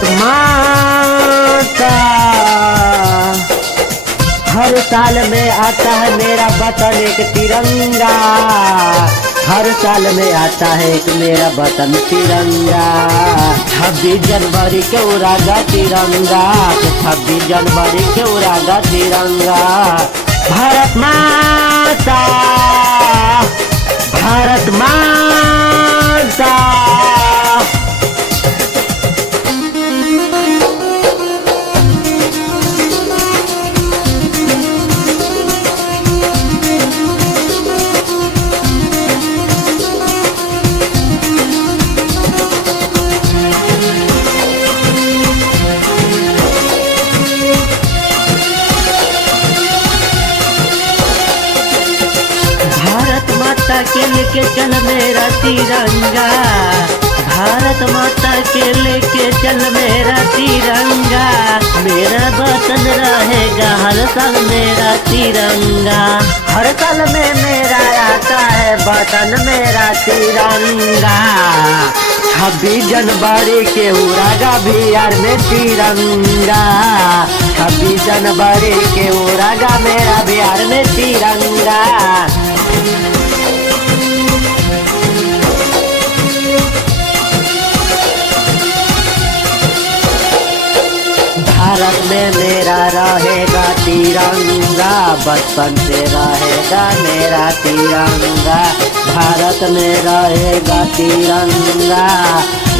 भारत माता। हर साल में आता है मेरा वतन एक तिरंगा, हर साल में आता है एक मेरा वतन तिरंगा। 26 जनवरी के उड़ागा तिरंगा, 26 जनवरी के उड़ागा तिरंगा। भारत माता, भारत माता। भारत माता के लेके चल मेरा तिरंगा, भारत माता के लेके चल मेरा तिरंगा। मेरा वतन रहेगा हर साल मेरा तिरंगा, हर साल में मेरा आता है वतन मेरा तिरंगा। 26 जनवरी के उड़ागा बिहार में तिरंगा, 26 जनवरी के उड़ागा मेरा बिहार में तिरंगा। भारत में मेरा रहेगा तिरंगा, बचपन से रहेगा मेरा तिरंगा। भारत में रहेगा तिरंगा,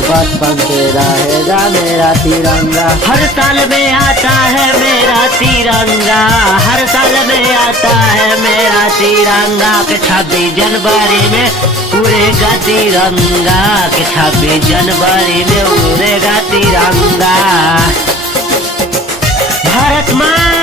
बचपन से रहेगा मेरा तिरंगा। हर साल में आता है मेरा तिरंगा, हर साल में आता है मेरा तिरंगा। के 26 जनवरी में उड़ेगा तिरंगा, के 26 जनवरी में उड़ेगा तिरंगा। भारत माँ